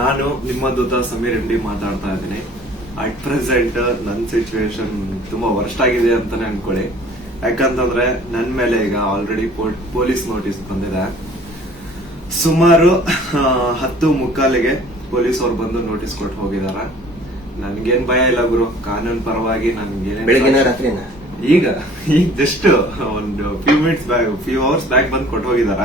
ನಾನು ನಿಮ್ಮ ದೂತ ಸಮೀರ್ ಎಂಡಿ ಮಾತಾಡ್ತಾ ಇದ್ದೀನಿ ಅಟ್ ಪ್ರೆಸೆಂಟ್ ನನ್ನ ಸಿಚುವೇಶನ್ ತುಂಬಾ ವರ್ಸ್ಟ್ ಆಗಿದೆ ಅಂತಾನೆ ಅನ್ಕೊಳ್ಳಿ ಯಾಕಂತಂದ್ರೆ ನನ್ ಮೇಲೆ ಈಗ ಆಲ್ರೆಡಿ ಪೊಲೀಸ್ ನೋಟಿಸ್ ಬಂದಿದೆ ಸುಮಾರು ಹತ್ತು ಮುಕ್ಕಾಲಿಗೆ ಪೊಲೀಸ್ ಅವ್ರು ಬಂದು ನೋಟಿಸ್ ಕೊಟ್ಟು ಹೋಗಿದಾರ ನನ್ಗೇನ್ ಭಯ ಇಲ್ಲ ಗುರು ಕಾನೂನು ಪರವಾಗಿ ನನ್ಗೆ ಈಗ ಈಗ ಜಸ್ಟ್ ಒಂದು few minutes back few hours back ಬಂದು ಕೊಟ್ಟು ಹೋಗಿದಾರ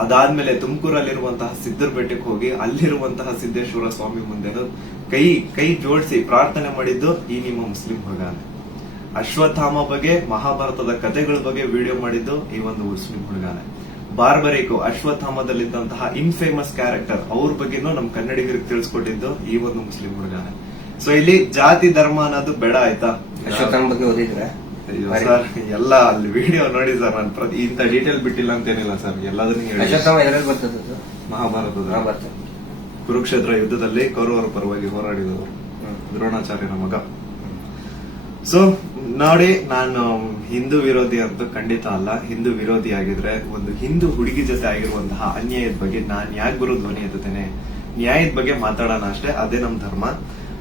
ಅದಾದ್ಮೇಲೆ ತುಮಕೂರಲ್ಲಿರುವಂತಹ ಸಿದ್ದರ ಬೆಟ್ಟಕ್ಕೆ ಹೋಗಿ ಅಲ್ಲಿರುವಂತಹ ಸಿದ್ದೇಶ್ವರ ಸ್ವಾಮಿ ಮುಂದೆ ಕೈ ಕೈ ಜೋಡಿಸಿ ಪ್ರಾರ್ಥನೆ ಮಾಡಿದ್ದು ಈ ನಿಮ್ಮ ಮುಸ್ಲಿಂ ಹುಡುಗಾನೆ ಅಶ್ವತ್ಥಾಮ ಬಗ್ಗೆ ಮಹಾಭಾರತದ ಕಥೆಗಳ ಬಗ್ಗೆ ವಿಡಿಯೋ ಮಾಡಿದ್ದು ಈ ಒಂದು ಮುಸ್ಲಿಂ ಹುಡುಗಾನೆ ಬಾರ್ಬರೇಕು ಅಶ್ವತ್ಥಾಮದಲ್ಲಿದ್ದಂತಹ ಇನ್ಫೇಮಸ್ ಕ್ಯಾರೆಕ್ಟರ್ ಅವ್ರ ಬಗ್ಗೆನೂ ನಮ್ ಕನ್ನಡಿಗರಿಗೆ ತಿಳಿಸ್ಕೊಟ್ಟಿದ್ದು ಈ ಒಂದು ಮುಸ್ಲಿಂ ಹುಡುಗಾನೆ ಸೊ ಇಲ್ಲಿ ಜಾತಿ ಧರ್ಮ ಅನ್ನೋದು ಬೇಡ ಆಯ್ತಾ ಅಶ್ವತ್ಥಾಮ ಬಗ್ಗೆ ಓದಿದ್ರೆ ಸರ್ ಎಲ್ಲ ಅಲ್ಲಿ ವಿಡಿಯೋ ನೋಡಿ ಸರ್ ನಾನು ಪ್ರತಿ ಇಂಥ ಡೀಟೇಲ್ ಬಿಟ್ಟಿಲ್ಲ ಅಂತೇನಿಲ್ಲ ಸರ್ ಎಲ್ಲದನ್ನೂ ಮಹಾಭಾರತದ ಕುರುಕ್ಷೇತ್ರ ಯುದ್ಧದಲ್ಲಿ ಕೌರವರ ಪರವಾಗಿ ಹೋರಾಡಿದವರು ದ್ರೋಣಾಚಾರ್ಯನ ಮಗ ಸೊ ನೋಡಿ ನಾನು ಹಿಂದೂ ವಿರೋಧಿ ಅಂತೂ ಖಂಡಿತ ಅಲ್ಲ ಹಿಂದೂ ವಿರೋಧಿ ಆಗಿದ್ರೆ ಒಂದು ಹಿಂದೂ ಹುಡುಗಿ ಜೊತೆ ಆಗಿರುವಂತಹ ಅನ್ಯಾಯದ ಬಗ್ಗೆ ನಾನು ಯಾಕೆ ಗುರು ಧ್ವನಿ ಎತ್ತೇನೆ ನ್ಯಾಯದ ಬಗ್ಗೆ ಮಾತಾಡೋಣ ಅಷ್ಟೇ ಅದೇ ನಮ್ಮ ಧರ್ಮ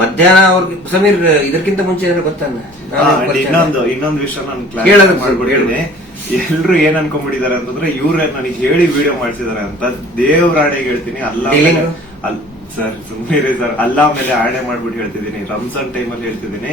ಮಧ್ಯಾಹ್ನ ಅವ್ರಿಗೆ ಸಮೀರ್ ಇದಕ್ಕಿಂತ ಮುಂಚೆ ಏನಾದ್ರು ಗೊತ್ತಾನ ಇನ್ನೊಂದು ಇನ್ನೊಂದು ವಿಷಯ ನಾನು ಕ್ಲಾಸ್ ಎಲ್ರು ಏನ್ ಅನ್ಕೊಂಡ್ಬಿಟ್ಟಿದ್ದಾರೆ ಅಂತಂದ್ರೆ ಇವ್ರೆ ನನಗೆ ಹೇಳಿ ವಿಡಿಯೋ ಮಾಡ್ಸಿದಾರೆ ಅಂತ ಆಣೆ ಹೇಳ್ತೀನಿ ಅಲ್ಲ ಸರ್ ಸುಮ್ಮನೆ ಸರ್ ಅಲ್ಲ ಮೇಲೆ ಆಣೆ ಮಾಡ್ಬಿಟ್ಟು ಹೇಳ್ತಿದ್ದೀನಿ ರಂಜಾನ್ ಟೈಮ್ ಅಲ್ಲಿ ಹೇಳ್ತಿದ್ದೀನಿ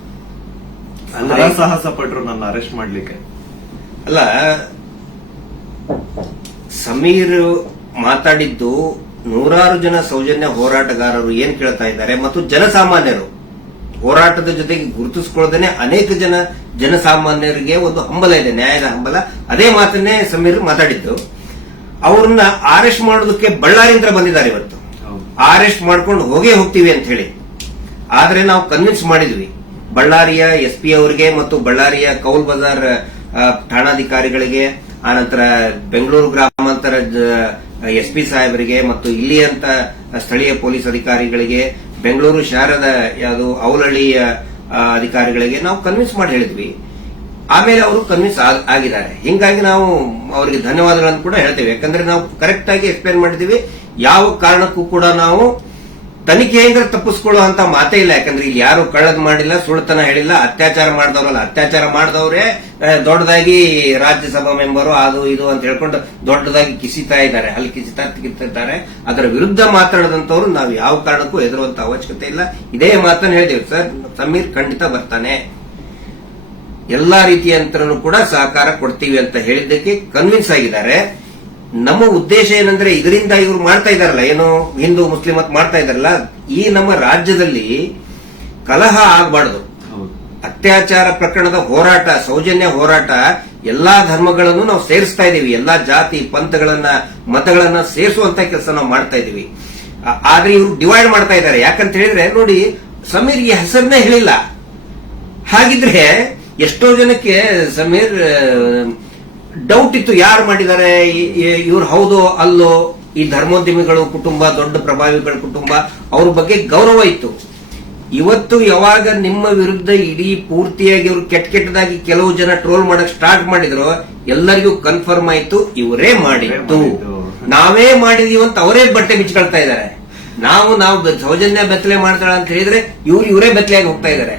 ಸಾಹಸ ಪಟ್ರು ನನ್ನ ಅರೆಸ್ಟ್ ಮಾಡ್ಲಿಕ್ಕೆ ಅಲ್ಲ ಸಮೀರ್ ಮಾತಾಡಿದ್ದು ನೂರಾರು ಜನ ಸೌಜನ್ಯ ಹೋರಾಟಗಾರರು ಏನ್ ಕೇಳ್ತಾ ಇದ್ದಾರೆ ಮತ್ತು ಜನಸಾಮಾನ್ಯರು ಹೋರಾಟದ ಜೊತೆಗೆ ಗುರುತಿಸಿಕೊಳ್ಳದೇನೆ ಅನೇಕ ಜನ ಜನಸಾಮಾನ್ಯರಿಗೆ ಒಂದು ಹಂಬಲ ಇದೆ ನ್ಯಾಯದ ಹಂಬಲ ಅದೇ ಮಾತನ್ನೇ ಸಮೀರ್ ಮಾತಾಡಿದ್ದು ಅವ್ರನ್ನ ಅರೆಸ್ಟ್ ಮಾಡೋದಕ್ಕೆ ಅಂತ ಬಂದಿದ್ದಾರೆ ಇವತ್ತು ಅರೆಸ್ಟ್ ಮಾಡ್ಕೊಂಡು ಹೋಗೇ ಹೋಗ್ತೀವಿ ಅಂತ ಹೇಳಿ ಆದ್ರೆ ನಾವು ಕನ್ವಿನ್ಸ್ ಮಾಡಿದ್ವಿ ಬಳ್ಳಾರಿಯ ಎಸ್ ಪಿ ಅವರಿಗೆ ಮತ್ತು ಬಳ್ಳಾರಿಯ ಕೌಲ್ ಬಜಾರ್ ಠಾಣಾಧಿಕಾರಿಗಳಿಗೆ ಆನಂತರ ಬೆಂಗಳೂರು ಗ್ರಾಮಾಂತರ ಎಸ್ ಪಿ ಸಾಹೇಬರಿಗೆ ಮತ್ತು ಇಲ್ಲಿಯಂತ ಸ್ಥಳೀಯ ಪೊಲೀಸ್ ಅಧಿಕಾರಿಗಳಿಗೆ ಬೆಂಗಳೂರು ಶಹರದ ಯಾವುದು ಅವಲಹಳ್ಳಿಯ ಅಧಿಕಾರಿಗಳಿಗೆ ನಾವು ಕನ್ವಿನ್ಸ್ ಮಾಡಿ ಹೇಳಿದ್ವಿ ಆಮೇಲೆ ಅವರು ಕನ್ವಿನ್ಸ್ ಆಗಿದ್ದಾರೆ ಹಿಂಗಾಗಿ ನಾವು ಅವರಿಗೆ ಧನ್ಯವಾದಗಳನ್ನು ಕೂಡ ಹೇಳ್ತೇವೆ ಯಾಕಂದ್ರೆ ನಾವು ಕರೆಕ್ಟ್ ಆಗಿ ಎಕ್ಸ್ಪ್ಲೇನ್ ಮಾಡಿದ್ದೀವಿ ಯಾವ ಕಾರಣಕ್ಕೂ ಕೂಡ ನಾವು ತನಿಖೆ ತಪ್ಪಿಸ್ಕೊಳ್ಳೋ ಅಂತ ಮಾತೇ ಇಲ್ಲ ಯಾಕಂದ್ರೆ ಇಲ್ಲಿ ಯಾರು ಕಳ್ಳದ್ ಮಾಡಿಲ್ಲ ಸುಳ್ತನ ಹೇಳಿಲ್ಲ ಅತ್ಯಾಚಾರ ಮಾಡಿದವರಲ್ಲ ಅತ್ಯಾಚಾರ ಮಾಡಿದವರೇ ದೊಡ್ಡದಾಗಿ ರಾಜ್ಯಸಭಾ ಮೆಂಬರು ಅದು ಇದು ಅಂತ ಹೇಳ್ಕೊಂಡು ದೊಡ್ಡದಾಗಿ ಕಿಸಿತಾ ಇದ್ದಾರೆ ಅಲ್ಲಿ ಕಿಸಿತಾ ಕಿತ್ತಿದ್ದಾರೆ ಅದರ ವಿರುದ್ಧ ಮಾತಾಡದಂತವ್ರು ನಾವು ಯಾವ ಕಾರಣಕ್ಕೂ ಹೆದರುವಂತ ಅವಶ್ಯಕತೆ ಇಲ್ಲ ಇದೇ ಮಾತನ್ನು ಹೇಳಿದೆವು ಸರ್ ಸಮೀರ್ ಖಂಡಿತ ಬರ್ತಾನೆ ಎಲ್ಲಾ ರೀತಿಯ ಕೂಡ ಸಹಕಾರ ಕೊಡ್ತೀವಿ ಅಂತ ಹೇಳಿದ್ದಕ್ಕೆ ಕನ್ವಿನ್ಸ್ ಆಗಿದ್ದಾರೆ ನಮ್ಮ ಉದ್ದೇಶ ಏನಂದ್ರೆ ಇದರಿಂದ ಇವ್ರು ಮಾಡ್ತಾ ಇದಾರಲ್ಲ ಏನು ಹಿಂದೂ ಮುಸ್ಲಿಂ ಅಂತ ಮಾಡ್ತಾ ಇದಾರಲ್ಲ ಈ ನಮ್ಮ ರಾಜ್ಯದಲ್ಲಿ ಕಲಹ ಆಗಬಾರ್ದು ಅತ್ಯಾಚಾರ ಪ್ರಕರಣದ ಹೋರಾಟ ಸೌಜನ್ಯ ಹೋರಾಟ ಎಲ್ಲಾ ಧರ್ಮಗಳನ್ನು ನಾವು ಸೇರಿಸ್ತಾ ಇದ್ದೀವಿ ಎಲ್ಲಾ ಜಾತಿ ಪಂಥಗಳನ್ನ ಮತಗಳನ್ನ ಸೇರಿಸುವಂತ ಕೆಲಸ ನಾವು ಮಾಡ್ತಾ ಇದೀವಿ ಆದ್ರೆ ಇವರು ಡಿವೈಡ್ ಮಾಡ್ತಾ ಇದ್ದಾರೆ ಯಾಕಂತ ಹೇಳಿದ್ರೆ ನೋಡಿ ಸಮೀರ್ ಈ ಹೆಸರನ್ನೇ ಹೇಳಿಲ್ಲ ಹಾಗಿದ್ರೆ ಎಷ್ಟೋ ಜನಕ್ಕೆ ಸಮೀರ್ ಡೌಟ್ ಇತ್ತು ಯಾರು ಮಾಡಿದ್ದಾರೆ ಇವ್ರು ಹೌದು ಅಲ್ಲೋ ಈ ಧರ್ಮೋದ್ಯಮಿಗಳು ಕುಟುಂಬ ದೊಡ್ಡ ಪ್ರಭಾವಿಗಳ ಕುಟುಂಬ ಅವ್ರ ಬಗ್ಗೆ ಗೌರವ ಇತ್ತು ಇವತ್ತು ಯಾವಾಗ ನಿಮ್ಮ ವಿರುದ್ಧ ಇಡೀ ಪೂರ್ತಿಯಾಗಿ ಅವರು ಕೆಟ್ಟ ಕೆಟ್ಟದಾಗಿ ಕೆಲವು ಜನ ಟ್ರೋಲ್ ಮಾಡಕ್ ಸ್ಟಾರ್ಟ್ ಮಾಡಿದ್ರು ಎಲ್ಲರಿಗೂ ಕನ್ಫರ್ಮ್ ಆಯ್ತು ಇವರೇ ಮಾಡಿತ್ತು ನಾವೇ ಮಾಡಿದೀವಿ ಅಂತ ಅವರೇ ಬಟ್ಟೆ ಬಿಚ್ಕೊಳ್ತಾ ಇದ್ದಾರೆ ನಾವು ನಾವು ಸೌಜನ್ಯ ಬೆತ್ತಲೆ ಮಾಡ್ತಾಳ ಅಂತ ಹೇಳಿದ್ರೆ ಇವ್ರು ಇವರೇ ಬೆತ್ತಲೆಯಾಗಿ ಹೋಗ್ತಾ ಇದ್ದಾರೆ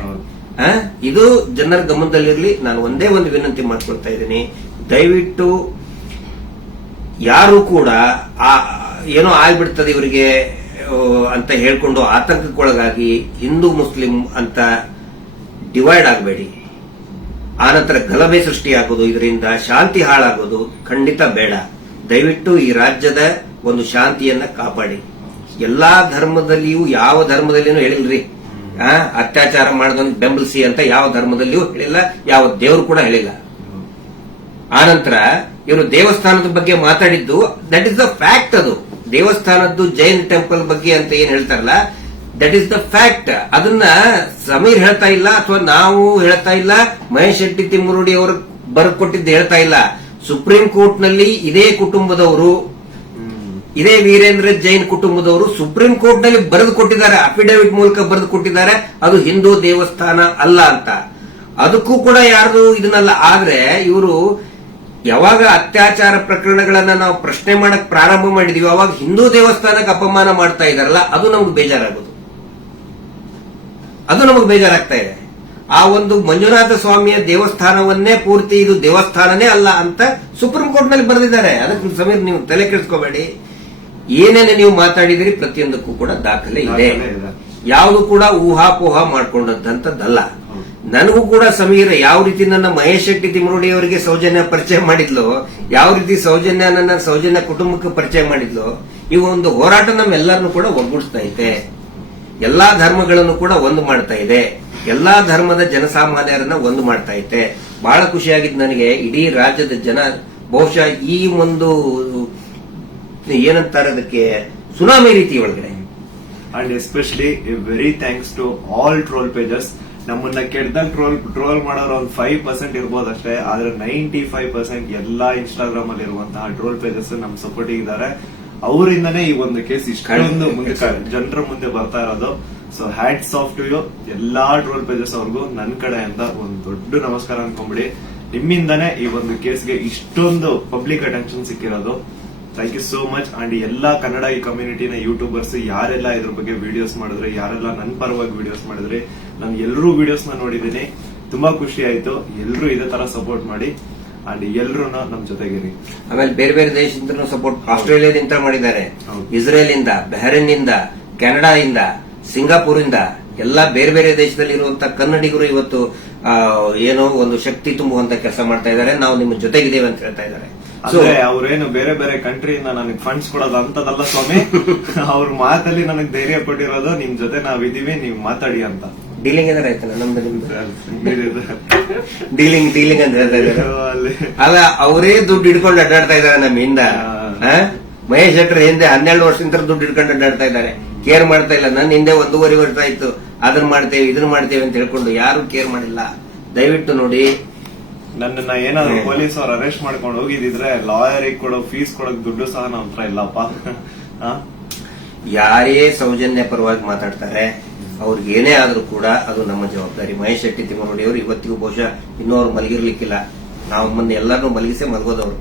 ಇದು ಜನರ ಗಮನದಲ್ಲಿರ್ಲಿ ನಾನು ಒಂದೇ ಒಂದು ವಿನಂತಿ ಮಾಡ್ಕೊಳ್ತಾ ಇದ್ದೀನಿ ದಯವಿಟ್ಟು ಯಾರು ಕೂಡ ಆ ಏನೋ ಆಗ್ಬಿಡ್ತದೆ ಇವರಿಗೆ ಅಂತ ಹೇಳ್ಕೊಂಡು ಆತಂಕಕ್ಕೊಳಗಾಗಿ ಹಿಂದೂ ಮುಸ್ಲಿಂ ಅಂತ ಡಿವೈಡ್ ಆಗಬೇಡಿ ಆನಂತರ ಗಲಭೆ ಸೃಷ್ಟಿಯಾಗೋದು ಇದರಿಂದ ಶಾಂತಿ ಹಾಳಾಗೋದು ಖಂಡಿತ ಬೇಡ ದಯವಿಟ್ಟು ಈ ರಾಜ್ಯದ ಒಂದು ಶಾಂತಿಯನ್ನ ಕಾಪಾಡಿ ಎಲ್ಲಾ ಧರ್ಮದಲ್ಲಿಯೂ ಯಾವ ಧರ್ಮದಲ್ಲಿನೂ ಹೇಳಿಲ್ರಿ ಅತ್ಯಾಚಾರ ಮಾಡೋದನ್ನ ಬೆಂಬಲಿಸಿ ಅಂತ ಯಾವ ಧರ್ಮದಲ್ಲಿಯೂ ಹೇಳಿಲ್ಲ ಯಾವ ದೇವರು ಕೂಡ ಹೇಳಿಲ್ಲ ಆನಂತರ ಇವರು ದೇವಸ್ಥಾನದ ಬಗ್ಗೆ ಮಾತಾಡಿದ್ದು ದಟ್ ಇಸ್ ದ ಫ್ಯಾಕ್ಟ್ ಅದು ದೇವಸ್ಥಾನದ್ದು ಜೈನ್ ಟೆಂಪಲ್ ಬಗ್ಗೆ ಅಂತ ಏನ್ ಹೇಳ್ತಾರಲ್ಲ ದಟ್ ಇಸ್ ದ ಫ್ಯಾಕ್ಟ್ ಅದನ್ನ ಸಮೀರ್ ಹೇಳ್ತಾ ಇಲ್ಲ ಅಥವಾ ನಾವು ಹೇಳ್ತಾ ಇಲ್ಲ ಮಹೇಶ್ ಶೆಟ್ಟಿ ತಿಮ್ಮುರುಡಿ ಅವರು ಬರ್ಕೊಟ್ಟಿದ್ದು ಹೇಳ್ತಾ ಇಲ್ಲ ಸುಪ್ರೀಂ ಕೋರ್ಟ್ ನಲ್ಲಿ ಇದೇ ಕುಟುಂಬದವರು ಇದೇ ವೀರೇಂದ್ರ ಜೈನ್ ಕುಟುಂಬದವರು ಸುಪ್ರೀಂ ಕೋರ್ಟ್ ನಲ್ಲಿ ಬರೆದು ಕೊಟ್ಟಿದ್ದಾರೆ ಅಫಿಡವಿಟ್ ಮೂಲಕ ಬರೆದು ಕೊಟ್ಟಿದ್ದಾರೆ ಅದು ಹಿಂದೂ ದೇವಸ್ಥಾನ ಅಲ್ಲ ಅಂತ ಅದಕ್ಕೂ ಕೂಡ ಯಾರು ಇದನ್ನಲ್ಲ ಆದ್ರೆ ಇವರು ಯಾವಾಗ ಅತ್ಯಾಚಾರ ಪ್ರಕರಣಗಳನ್ನ ನಾವು ಪ್ರಶ್ನೆ ಮಾಡಕ್ ಪ್ರಾರಂಭ ಮಾಡಿದೀವಿ ಅವಾಗ ಹಿಂದೂ ದೇವಸ್ಥಾನಕ್ಕೆ ಅಪಮಾನ ಮಾಡ್ತಾ ಇದಾರಲ್ಲ ಅದು ನಮ್ಗೆ ಬೇಜಾರಾಗೋದು ಅದು ನಮಗ್ ಬೇಜಾರಾಗ್ತಾ ಇದೆ ಆ ಒಂದು ಮಂಜುನಾಥ ಸ್ವಾಮಿಯ ದೇವಸ್ಥಾನವನ್ನೇ ಪೂರ್ತಿ ಇದು ದೇವಸ್ಥಾನನೇ ಅಲ್ಲ ಅಂತ ಸುಪ್ರೀಂ ಕೋರ್ಟ್ ನಲ್ಲಿ ಬರೆದಿದ್ದಾರೆ ಅದಕ್ಕೆ ಸಮೀರ್ ನೀವು ತಲೆ ಕೆಡಿಸ್ಕೋಬೇಡಿ ಏನೇನು ನೀವು ಮಾತಾಡಿದಿರಿ ಪ್ರತಿಯೊಂದಕ್ಕೂ ಕೂಡ ದಾಖಲೆ ಇದೆ ಯಾವುದು ಕೂಡ ಊಹಾಪೋಹ ಮಾಡ್ಕೊಂಡಂತದ್ದಲ್ಲ ನನಗೂ ಕೂಡ ಸಮೀರ ಯಾವ ರೀತಿ ನನ್ನ ಮಹೇಶ್ ಶೆಟ್ಟಿ ತಿಮರುಡಿ ಅವರಿಗೆ ಸೌಜನ್ಯ ಪರಿಚಯ ಮಾಡಿದ್ಲು ಯಾವ ರೀತಿ ಸೌಜನ್ಯ ನನ್ನ ಸೌಜನ್ಯ ಕುಟುಂಬಕ್ಕೆ ಪರಿಚಯ ಮಾಡಿದ್ಲು ಈ ಒಂದು ಹೋರಾಟ ನಮ್ಮೆಲ್ಲರನ್ನು ಕೂಡ ಒಗ್ಗೂಡಿಸ್ತಾ ಇದೆ ಎಲ್ಲಾ ಧರ್ಮಗಳನ್ನು ಕೂಡ ಒಂದು ಮಾಡ್ತಾ ಇದೆ ಎಲ್ಲಾ ಧರ್ಮದ ಜನಸಾಮಾನ್ಯರನ್ನ ಒಂದು ಮಾಡ್ತಾ ಇದೆ ಬಹಳ ಖುಷಿಯಾಗಿದ್ದು ನನಗೆ ಇಡೀ ರಾಜ್ಯದ ಜನ ಬಹುಶಃ ಈ ಒಂದು ಏನಂತಾರೆ ಅದಕ್ಕೆ ಸುನಾಮಿ ರೀತಿ ಒಳಗಡೆ and especially very thanks to all troll pages ನಮ್ಮನ್ನ ಕೆಟ್ಟದಾಗ ಟ್ರೋಲ್ ಟ್ರೋಲ್ ಮಾಡೋರು ಒಂದು ಫೈವ್ ಪರ್ಸೆಂಟ್ ಇರ್ಬೋದು ಅಷ್ಟೇ ಆದ್ರೆ ನೈಂಟಿ ಫೈವ್ ಪರ್ಸೆಂಟ್ ಎಲ್ಲಾ ಇನ್ಸ್ಟಾಗ್ರಾಮ್ ಅಲ್ಲಿ ಇರುವಂತಹ ಟ್ರೋಲ್ ಪೇಜಸ್ ನಮ್ ಸಪೋರ್ಟ್ ಇದ್ದಾರೆ ಅವರಿಂದನೇ ಈ ಒಂದು ಕೇಸ್ ಇಷ್ಟೊಂದು ಮುಂದೆ ಜನರ ಮುಂದೆ ಬರ್ತಾ ಇರೋದು ಸೊ ಹ್ಯಾಟ್ ಸಾಫ್ಟ್ ಯು ಎಲ್ಲಾ ಟ್ರೋಲ್ ಪೇಜಸ್ ಅವ್ರಿಗೂ ನನ್ ಅಂತ ಒಂದು ದೊಡ್ಡ ನಮಸ್ಕಾರ ಅನ್ಕೊಂಬಿಡಿ ನಿಮ್ಮಿಂದನೇ ಈ ಒಂದು ಕೇಸ್ಗೆ ಇಷ್ಟೊಂದು ಪಬ್ಲಿಕ್ ಅಟೆನ್ಷನ್ ಸಿಕ್ಕಿರೋದು thank you so much and ಎಲ್ಲಾ ಕನ್ನಡ ಈ ಕಮ್ಯುನಿಟಿನ ಯೂಟ್ಯೂಬರ್ಸ್ ಯಾರೆಲ್ಲ ಇದ್ರ ಬಗ್ಗೆ ವಿಡಿಯೋಸ್ ಮಾಡಿದ್ರೆ ಯಾರೆಲ್ಲ ನನ್ನ ಪರವಾಗಿ ವಿಡಿಯೋಸ್ ಮಾಡಿದ್ರೆ ನಾನು ಎಲ್ಲರೂ ವಿಡಿಯೋಸ್ನ ನೋಡಿದ್ದೀನಿ ತುಂಬಾ ಖುಷಿ ಆಯ್ತು ಎಲ್ಲರೂ ಇದೇ ತರ ಸಪೋರ್ಟ್ ಮಾಡಿ ಅಂಡ್ ಎಲ್ಲರೂ ನಮ್ ಜೊತೆಗಿರಿ ಆಮೇಲೆ ಬೇರೆ ಬೇರೆ ದೇಶದಿಂದ ಸಪೋರ್ಟ್ ಆಸ್ಟ್ರೇಲಿಯಾದಿಂದ ಮಾಡಿದ್ದಾರೆ ಇಸ್ರೇಲ್ ಇಂದ ಬೆಹರಿನ್ ಇಂದ ಕೆನಡಾ ಇಂದ ಸಿಂಗಾಪುರ್ ಇಂದ ಎಲ್ಲಾ ಬೇರೆ ಬೇರೆ ದೇಶದಲ್ಲಿ ಇರುವಂತಹ ಕನ್ನಡಿಗರು ಇವತ್ತು ಏನೋ ಒಂದು ಶಕ್ತಿ ತುಂಬುವಂತ ಕೆಲಸ ಮಾಡ್ತಾ ಇದ್ದಾರೆ ನಾವು ನಿಮ್ಮ ಜೊತೆಗಿದ್ದೇವೆ ಅಂತ ಹೇಳ್ತಾ ಇದ್ದಾರೆ ಅಂದ್ರೆ ಅವ್ರೇನು ಬೇರೆ ಬೇರೆ ಕಂಟ್ರಿಯಿಂದ ನನಗೆ ಫಂಡ್ಸ್ ಕೊಡೋದು ಅಂತದಲ್ಲ ಸ್ವಾಮಿ ಅವ್ರ ಮಾತಲ್ಲಿ ನನಗೆ ಧೈರ್ಯ ಕೊಟ್ಟಿರೋದು ನಿಮ್ ಜೊತೆ ನಾವಿದೀವಿ ನೀವು ಮಾತಾಡಿ ಅಂತ ಡೀಲಿಂಗ್ ಏನಾರ ಆಯ್ತಲ್ಲ ನಮ್ದು ನಿಮ್ದು ಡೀಲಿಂಗ್ ಡೀಲಿಂಗ್ ಇದ್ದಾರೆ ಅಲ್ಲ ಅವರೇ ದುಡ್ಡು ಹಿಡ್ಕೊಂಡು ಅಡ್ಡಾಡ್ತಾ ಇದಾರೆ ನಮ್ಮಿಂದ ಮಹೇಶ್ ಶೆಟ್ಟರ್ ಹಿಂದೆ ಹನ್ನೆರಡು ವರ್ಷದಿಂದ ದುಡ್ಡು ಇಡ್ಕೊಂಡು ಅಡ್ಡಾಡ್ತಾ ಇದ್ದಾರೆ ಕೇರ್ ಮಾಡ್ತಾ ಇಲ್ಲ ನನ್ನ ಹಿಂದೆ ಒಂದೂವರೆ ವರ್ಷ ಆಯ್ತು ಅದನ್ನ ಮಾಡ್ತೇವೆ ಇದನ್ನ ಮಾಡ್ತೇವೆ ಅಂತ ಹೇಳ್ಕೊಂಡು ಯಾರು ಕೇರ್ ಮಾಡಿಲ್ಲ ದಯವಿಟ್ಟು ನೋಡಿ ನನ್ನನ್ನ ಏನಾದ್ರು ಪೊಲೀಸ್ ಅವ್ರು ಅರೆಸ್ಟ್ ಮಾಡ್ಕೊಂಡು ಹೋಗಿದ್ರೆ ಲಾಯರ್ ಕೊಡೋ ಫೀಸ್ ಕೊಡೋಕ್ ದುಡ್ಡು ಸಹ ನಮ್ಮ ಹತ್ರ ಇಲ್ಲಪ್ಪ ಯಾರೇ ಸೌಜನ್ಯ ಪರವಾಗಿ ಮಾತಾಡ್ತಾರೆ ಅವ್ರಿಗೆ ಏನೇ ಆದರೂ ಕೂಡ ಅದು ನಮ್ಮ ಜವಾಬ್ದಾರಿ ಮಹೇಶ್ ಶೆಟ್ಟಿ ತಿಮ್ಮನೋಡಿ ಅವರು ಇವತ್ತಿಗೂ ಬಹುಶಃ ಇನ್ನೂ ಅವ್ರು ಮಲಗಿರ್ಲಿಕ್ಕಿಲ್ಲ ನಾವು ಮೊನ್ನೆ ಎಲ್ಲರನ್ನೂ ಮಲಗಿಸೇ ಮಲಗೋದವರು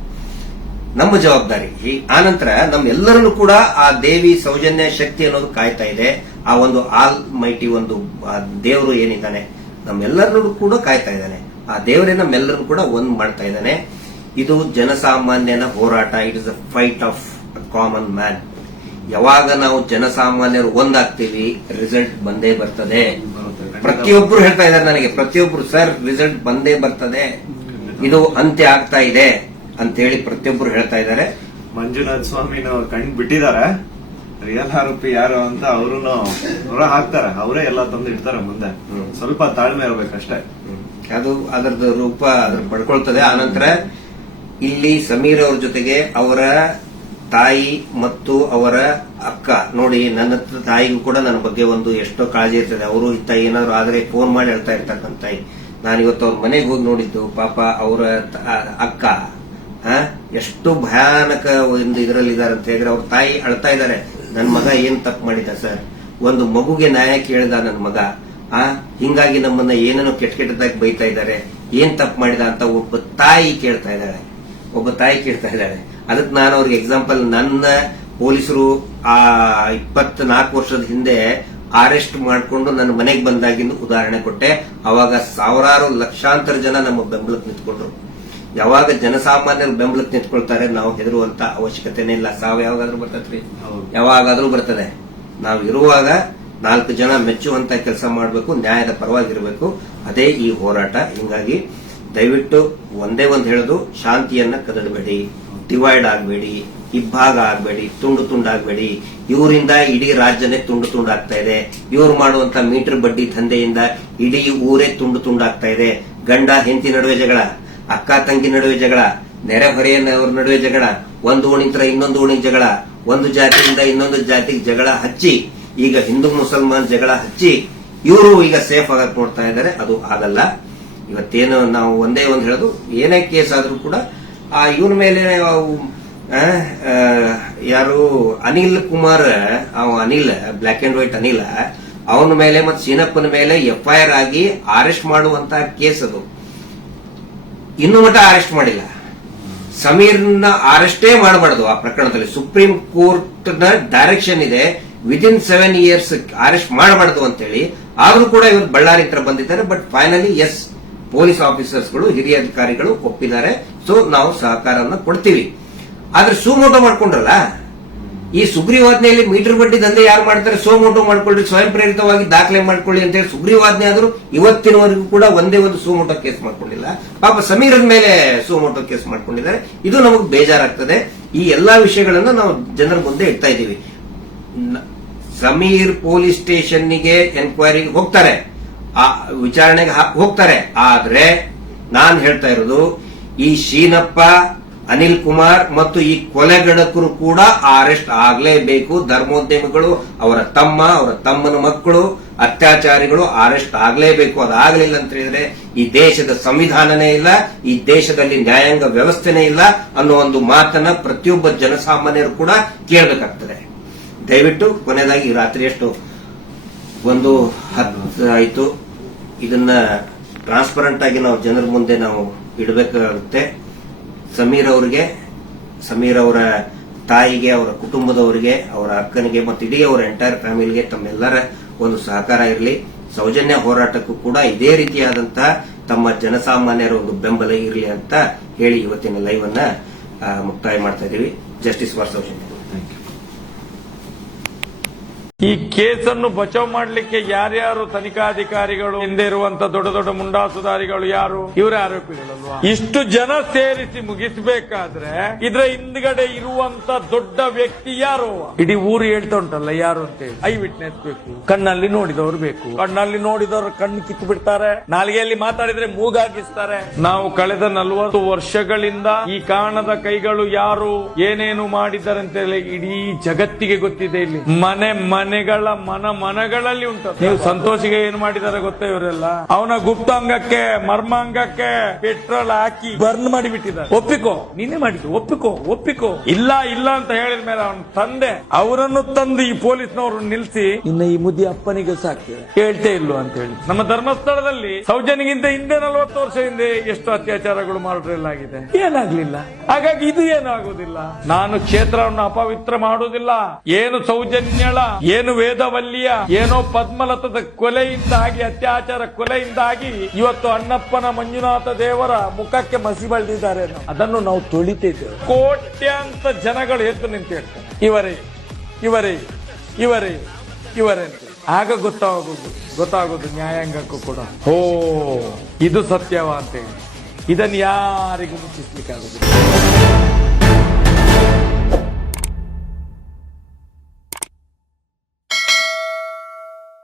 ನಮ್ಮ ಜವಾಬ್ದಾರಿ ಈ ಆನಂತರ ನಮ್ಮೆಲ್ಲರನ್ನು ಕೂಡ ಆ ದೇವಿ ಸೌಜನ್ಯ ಶಕ್ತಿ ಅನ್ನೋದು ಕಾಯ್ತಾ ಇದೆ ಆ ಒಂದು ಆಲ್ ಮೈಟಿ ಒಂದು ದೇವರು ಏನಿದ್ದಾನೆ ನಮ್ಮೆಲ್ಲರಲ್ಲೂ ಕೂಡ ಕಾಯ್ತಾ ಇದ್ದಾನೆ ಆ ದೇವರೇ ನಮ್ಮೆಲ್ಲರನ್ನು ಕೂಡ ಒಂದ್ ಮಾಡ್ತಾ ಇದ್ದಾನೆ ಇದು ಜನಸಾಮಾನ್ಯನ ಹೋರಾಟ it is a fight of common man ಯಾವಾಗ ನಾವು ಜನಸಾಮಾನ್ಯರು ಒಂದಾಗ್ತೀವಿ ರಿಸಲ್ಟ್ ಬಂದೇ ಬರ್ತದೆ ಪ್ರತಿಯೊಬ್ಬರು ಹೇಳ್ತಾ ಇದ್ದಾರೆ ನನಗೆ ಪ್ರತಿಯೊಬ್ರು ಸರ್ ರಿಸಲ್ಟ್ ಬಂದೇ ಬರ್ತದೆ ಇದು ಅಂತ್ಯ ಆಗ್ತಾ ಇದೆ ಅಂತ ಹೇಳಿ ಪ್ರತಿಯೊಬ್ರು ಹೇಳ್ತಾ ಇದ್ದಾರೆ ಮಂಜುನಾಥ್ ಸ್ವಾಮಿನ ಕಣ್ಣು ಬಿಟ್ಟಿದ್ದಾರೆ ರಿಯಲ್ ಆರೋಪಿ ಯಾರು ಅಂತ ಅವರು ಹೊರ ಹಾಕ್ತಾರೆ ಅವರೇ ಎಲ್ಲ ತಂದು ಇಡ್ತಾರೆ ಮುಂದೆ ಸ್ವಲ್ಪ ತಾಳ್ಮೆ ಇರಬೇಕಷ್ಟೇ ಅದು ಅದರದ್ದು ರೂಪ ಅದ್ರ ಪಡ್ಕೊಳ್ತದೆ ಆನಂತರ ಇಲ್ಲಿ ಸಮೀರ್ ಅವ್ರ ಜೊತೆಗೆ ಅವರ ತಾಯಿ ಮತ್ತು ಅವರ ಅಕ್ಕ ನೋಡಿ ನನ್ನ ಹತ್ರ ತಾಯಿಗೂ ಕೂಡ ನನ್ನ ಬಗ್ಗೆ ಒಂದು ಎಷ್ಟೋ ಕಾಳಜಿ ಇರ್ತದೆ ಅವರು ಇತ್ತ ಏನಾದ್ರು ಆದರೆ ಫೋನ್ ಮಾಡಿ ಹೇಳ್ತಾ ಇರ್ತಕ್ಕಂಥ ತಾಯಿ ನಾನು ಇವತ್ತು ಅವ್ರ ಮನೆಗೆ ಹೋಗಿ ನೋಡಿದ್ದು ಪಾಪ ಅವರ ಅಕ್ಕ ಎಷ್ಟು ಭಯಾನಕ ಒಂದು ಇದರಲ್ಲಿ ಇದಾರೆ ಅಂತ ಹೇಳಿದ್ರೆ ಅವ್ರ ತಾಯಿ ಅಳ್ತಾ ಇದ್ದಾರೆ ನನ್ನ ಮಗ ಏನ್ ತಪ್ಪು ಮಾಡಿದ ಸರ್ ಒಂದು ಮಗುಗೆ ನ್ಯಾಯ ಕೇಳಿದ ನನ್ನ ಮಗ ಆ ಹಿಂಗಾಗಿ ನಮ್ಮನ್ನ ಏನೇನೋ ಕೆಟ್ಟ ಕೆಟ್ಟದಾಗಿ ಬೈತಾ ಇದ್ದಾರೆ ಏನ್ ತಪ್ಪು ಮಾಡಿದ ಅಂತ ಒಬ್ಬ ತಾಯಿ ಕೇಳ್ತಾ ಇದ್ದಾರೆ ಒಬ್ಬ ತಾಯಿ ಕೇಳ್ತಾ ಇದ್ದಾಳೆ ಅದಕ್ಕೆ ನಾನು ಅವ್ರಿಗೆ ಎಕ್ಸಾಂಪಲ್ ನನ್ನ ಪೊಲೀಸರು ಆ ನಾಲ್ಕು ವರ್ಷದ ಹಿಂದೆ ಅರೆಸ್ಟ್ ಮಾಡಿಕೊಂಡು ನನ್ನ ಮನೆಗೆ ಬಂದಾಗಿಂದು ಉದಾಹರಣೆ ಕೊಟ್ಟೆ ಅವಾಗ ಸಾವಿರಾರು ಲಕ್ಷಾಂತರ ಜನ ನಮ್ಮ ಬೆಂಬಲಕ್ಕೆ ನಿಂತ್ಕೊಂಡ್ರು ಯಾವಾಗ ಜನಸಾಮಾನ್ಯರು ಬೆಂಬಲಕ್ಕೆ ನಿಂತ್ಕೊಳ್ತಾರೆ ನಾವು ಹೆದರುವಂತ ಅವಶ್ಯಕತೆನೇ ಇಲ್ಲ ಸಾವ ಯಾವಾಗಾದ್ರೂ ಯಾವಾಗಾದರೂ ಯಾವಾಗಾದ್ರೂ ಬರ್ತದೆ ನಾವು ಇರುವಾಗ ನಾಲ್ಕು ಜನ ಮೆಚ್ಚುವಂತ ಕೆಲಸ ಮಾಡಬೇಕು ನ್ಯಾಯದ ಪರವಾಗಿರಬೇಕು ಅದೇ ಈ ಹೋರಾಟ ಹಿಂಗಾಗಿ ದಯವಿಟ್ಟು ಒಂದೇ ಒಂದು ಹೇಳೋದು ಶಾಂತಿಯನ್ನ ಕದಡಬೇಡಿ ಡಿವೈಡ್ ಆಗಬೇಡಿ ಇಬ್ಬಾಗ ಆಗಬೇಡಿ ತುಂಡು ತುಂಡಾಗಬೇಡಿ ಇವರಿಂದ ಇಡೀ ರಾಜ್ಯನೇ ತುಂಡು ತುಂಡಾಗ್ತಾ ಇದೆ ಇವ್ರು ಮಾಡುವಂತ ಮೀಟರ್ ಬಡ್ಡಿ ದಂಧೆಯಿಂದ ಇಡೀ ಊರೇ ತುಂಡು ತುಂಡಾಗ್ತಾ ಇದೆ ಗಂಡ ಹೆಂಡತಿ ನಡುವೆ ಜಗಳ ಅಕ್ಕ ತಂಗಿ ನಡುವೆ ಜಗಳ ನೆರೆಹೊರೆಯನ್ನವರ ನಡುವೆ ಜಗಳ ಒಂದು ಓಣಿತ್ರ ಇನ್ನೊಂದು ಓಣಿನ ಜಗಳ ಒಂದು ಜಾತಿಯಿಂದ ಇನ್ನೊಂದು ಜಾತಿಗೆ ಜಗಳ ಹಚ್ಚಿ ಈಗ ಹಿಂದೂ ಮುಸಲ್ಮಾನ್ ಜಗಳ ಹಚ್ಚಿ ಇವರು ಈಗ ಸೇಫ್ ಆಗಕ್ ನೋಡ್ತಾ ಇದ್ದಾರೆ ಅದು ಆಗಲ್ಲ ಇವತ್ತೇನು ನಾವು ಒಂದೇ ಒಂದು ಹೇಳೋದು ಏನೇ ಕೇಸ್ ಆದರೂ ಕೂಡ ಆ ಇವನ ಮೇಲೆ ಯಾರು ಅನಿಲ್ ಕುಮಾರ್ ಅವ Anil black and white Anil ಅವನ ಮೇಲೆ ಮತ್ತೆ ಸೀನಪ್ಪನ ಮೇಲೆ ಎಫ್ಐಆರ್ ಆಗಿ ಅರೆಸ್ಟ್ ಮಾಡುವಂತ ಕೇಸ್ ಅದು ಇನ್ನು ಮಟ್ಟ ಅರೆಸ್ಟ್ ಮಾಡಿಲ್ಲ ಸಮೀರ್ನ ಅರೆಸ್ಟೇ ಮಾಡಬಾರ್ದು ಆ ಪ್ರಕರಣದಲ್ಲಿ ಸುಪ್ರೀಂ ಕೋರ್ಟ್ ನ ಡೈರೆಕ್ಷನ್ ಇದೆ ಇನ್ ಸೆವೆನ್ ಇಯರ್ಸ್ ಅರೆಸ್ಟ್ ಮಾಡಬಾರ್ದು ಹೇಳಿ ಆದ್ರೂ ಕೂಡ ಇವರು ಬಳ್ಳಾರಿ ಹತ್ರ ಬಂದಿದ್ದಾರೆ ಬಟ್ ಫೈನಲಿ ಎಸ್ ಪೊಲೀಸ್ ಆಫೀಸರ್ಸ್ಗಳು ಹಿರಿಯ ಅಧಿಕಾರಿಗಳು ಒಪ್ಪಿದ್ದಾರೆ ಸೊ ನಾವು ಸಹಕಾರವನ್ನು ಕೊಡ್ತೀವಿ ಆದ್ರೆ ಸುಮೋಟೋ ಮಾಡ್ಕೊಂಡ್ರಲ್ಲ ಈ ಸುಗ್ರೀವಾಜ್ಞೆಯಲ್ಲಿ ಮೀಟರ್ ಬಡ್ಡಿ ದಂಧೆ ಯಾರು ಮಾಡ್ತಾರೆ ಸೋಮೋಟೋ ಮಾಡ್ಕೊಳ್ಳಿ ಸ್ವಯಂ ಪ್ರೇರಿತವಾಗಿ ದಾಖಲೆ ಮಾಡ್ಕೊಳ್ಳಿ ಅಂತ ಹೇಳಿ ಸುಗ್ರೀವಾಜ್ಞೆ ಆದರೂ ಇವತ್ತಿನವರೆಗೂ ಕೂಡ ಒಂದೇ ಒಂದು ಸೋಮೋಟೋ ಕೇಸ್ ಮಾಡ್ಕೊಂಡಿಲ್ಲ ಪಾಪ ಸಮೀರನ ಮೇಲೆ ಸೋಮೋಟೋ ಕೇಸ್ ಮಾಡ್ಕೊಂಡಿದ್ದಾರೆ ಇದು ನಮಗೆ ಬೇಜಾರಾಗ್ತದೆ ಈ ಎಲ್ಲಾ ವಿಷಯಗಳನ್ನು ನಾವು ಜನರ ಮುಂದೆ ಇಡ್ತಾ ಇದ್ದೀವಿ ಸಮೀರ್ ಪೊಲೀಸ್ ಸ್ಟೇಷನ್ಗೆ ಎನ್ಕ್ವೈರಿಗೆ ಹೋಗ್ತಾರೆ ಆ ವಿಚಾರಣೆಗೆ ಹೋಗ್ತಾರೆ ಆದ್ರೆ ನಾನು ಹೇಳ್ತಾ ಇರೋದು ಈ ಶೀನಪ್ಪ ಅನಿಲ್ ಕುಮಾರ್ ಮತ್ತು ಈ ಕೊಲೆಗಡಕರು ಕೂಡ ಅರೆಸ್ಟ್ ಆಗಲೇಬೇಕು ಧರ್ಮೋದ್ಯಮಿಗಳು ಅವರ ತಮ್ಮ ಅವರ ತಮ್ಮನ ಮಕ್ಕಳು ಅತ್ಯಾಚಾರಿಗಳು ಅರೆಸ್ಟ್ ಆಗಲೇಬೇಕು ಅದಾಗಲಿಲ್ಲ ಅಂತ ಹೇಳಿದ್ರೆ ಈ ದೇಶದ ಸಂವಿಧಾನನೇ ಇಲ್ಲ ಈ ದೇಶದಲ್ಲಿ ನ್ಯಾಯಾಂಗ ವ್ಯವಸ್ಥೆನೇ ಇಲ್ಲ ಅನ್ನೋ ಒಂದು ಮಾತನ್ನ ಪ್ರತಿಯೊಬ್ಬ ಜನಸಾಮಾನ್ಯರು ಕೂಡ ಕೇಳಬೇಕಾಗ್ತದೆ ದಯವಿಟ್ಟು ಕೊನೆಯದಾಗಿ ರಾತ್ರಿ ಎಷ್ಟು ಒಂದು ಹತ್ತು ಆಯಿತು ಇದನ್ನ ಟ್ರಾನ್ಸ್ಪರೆಂಟ್ ಆಗಿ ನಾವು ಜನರ ಮುಂದೆ ನಾವು ಇಡಬೇಕಾಗುತ್ತೆ ಸಮೀರ್ ಅವರಿಗೆ ಸಮೀರ್ ಅವರ ತಾಯಿಗೆ ಅವರ ಕುಟುಂಬದವರಿಗೆ ಅವರ ಅಕ್ಕನಿಗೆ ಮತ್ತು ಇಡೀ ಅವರ ಎಂಟೈರ್ ಫ್ಯಾಮಿಲಿಗೆ ತಮ್ಮೆಲ್ಲರ ಒಂದು ಸಹಕಾರ ಇರಲಿ ಸೌಜನ್ಯ ಹೋರಾಟಕ್ಕೂ ಕೂಡ ಇದೇ ರೀತಿಯಾದಂತಹ ತಮ್ಮ ಜನಸಾಮಾನ್ಯರ ಒಂದು ಬೆಂಬಲ ಇರಲಿ ಅಂತ ಹೇಳಿ ಇವತ್ತಿನ ಲೈವ್ ಅನ್ನ ಮುಕ್ತಾಯ ಮಾಡ್ತಾ ಇದೀವಿ ಜಸ್ಟಿಸ್ ಫಾರ್ ಸೌಜನ್ಯ ಈ ಕೇಸನ್ನು ಬಚಾವ್ ಮಾಡಲಿಕ್ಕೆ ಯಾರ್ಯಾರು ತನಿಖಾಧಿಕಾರಿಗಳು ಹಿಂದೆ ಇರುವಂತ ದೊಡ್ಡ ದೊಡ್ಡ ಮುಂಡಾಸುದಾರಿಗಳು ಯಾರು ಇವರೇ ಆರೋಪಿಗಳಲ್ವಾ ಇಷ್ಟು ಜನ ಸೇರಿಸಿ ಮುಗಿಸಬೇಕಾದ್ರೆ ಇದ್ರ ಹಿಂದ್ಗಡೆ ಇರುವಂತ ದೊಡ್ಡ ವ್ಯಕ್ತಿ ಯಾರು ಇಡೀ ಊರು ಹೇಳ್ತಾ ಉಂಟಲ್ಲ ಯಾರು ಅಂತ ಹೇಳಿ ಐ ವಿಟ್ನೆಸ್ ಬೇಕು ಕಣ್ಣಲ್ಲಿ ನೋಡಿದವರು ಬೇಕು ಕಣ್ಣಲ್ಲಿ ನೋಡಿದವರು ಕಣ್ಣು ಕಿತ್ತು ಬಿಡ್ತಾರೆ ನಾಲಿಗೆಯಲ್ಲಿ ಮಾತಾಡಿದ್ರೆ ಮೂಗಾಗಿಸ್ತಾರೆ ನಾವು ಕಳೆದ ನಲವತ್ತು ವರ್ಷಗಳಿಂದ ಈ ಕಾಣದ ಕೈಗಳು ಯಾರು ಏನೇನು ಮಾಡಿದ್ದಾರೆ ಅಂತ ಹೇಳಿ ಇಡೀ ಜಗತ್ತಿಗೆ ಗೊತ್ತಿದೆ ಇಲ್ಲಿ ಮನೆ ಮನೆ ಮನೆಗಳ ಮನ ಮನಗಳಲ್ಲಿ ಉಂಟು ನೀವು ಸಂತೋಷಿಗೆ ಏನ್ ಮಾಡಿದಾರೆ ಗೊತ್ತೇ ಇವರೆಲ್ಲ ಅವನ ಗುಪ್ತಾಂಗಕ್ಕೆ ಮರ್ಮಾಂಗಕ್ಕೆ ಪೆಟ್ರೋಲ್ ಹಾಕಿ ಬರ್ನ್ ಮಾಡಿ ಬಿಟ್ಟಿದ್ದಾರೆ ಒಪ್ಪಿಕೋ ನಿನ್ನೆ ಮಾಡಿದ್ರು ಒಪ್ಪಿಕೋ ಒಪ್ಪಿಕೋ ಇಲ್ಲ ಇಲ್ಲ ಅಂತ ಹೇಳಿದ ಮೇಲೆ ಅವನ ತಂದೆ ಅವರನ್ನು ತಂದು ಈ ಪೊಲೀಸ್ನವರು ನಿಲ್ಸಿ ಇನ್ನ ಈ ಮುದ್ದಿ ಅಪ್ಪನಿಗೆ ಸಾಕಿ ಹೇಳ್ತೇ ಇಲ್ಲ ಅಂತ ಹೇಳಿ ನಮ್ಮ ಧರ್ಮಸ್ಥಳದಲ್ಲಿ ಸೌಜನ್ಯಗಿಂತ ಹಿಂದೆ ನಲವತ್ತು ವರ್ಷ ಹಿಂದೆ ಎಷ್ಟು ಅತ್ಯಾಚಾರಗಳು ಆಗಿದೆ ಏನಾಗ್ಲಿಲ್ಲ ಹಾಗಾಗಿ ಇದು ಏನಾಗುದಿಲ್ಲ ನಾನು ಕ್ಷೇತ್ರವನ್ನು ಅಪವಿತ್ರ ಮಾಡುವುದಿಲ್ಲ ಏನು ಸೌಜನ್ಯಳ ಏನು ವೇದವಲ್ಲಿಯ ಏನೋ ಪದ್ಮಲತದ ಕೊಲೆಯಿಂದಾಗಿ ಅತ್ಯಾಚಾರ ಕೊಲೆಯಿಂದಾಗಿ ಇವತ್ತು ಅಣ್ಣಪ್ಪನ ಮಂಜುನಾಥ ದೇವರ ಮುಖಕ್ಕೆ ಮಸಿ ಬಳ್ದಿದ್ದಾರೆ ಅದನ್ನು ನಾವು ತುಳಿತಿದ್ದೇವೆ ಕೋಟ್ಯಾಂತ ಜನಗಳು ಎದ್ದು ನಿಂತು ಇವರೇ ಇವರೇ ಇವರೇ ಇವರೇ ಆಗ ಗೊತ್ತಾಗೋದು ಗೊತ್ತಾಗೋದು ನ್ಯಾಯಾಂಗಕ್ಕೂ ಕೂಡ ಓ ಇದು ಸತ್ಯವ ಅಂತೇಳಿ ಇದನ್ನು ಯಾರಿಗೂ ಆಗುದಿಲ್ಲ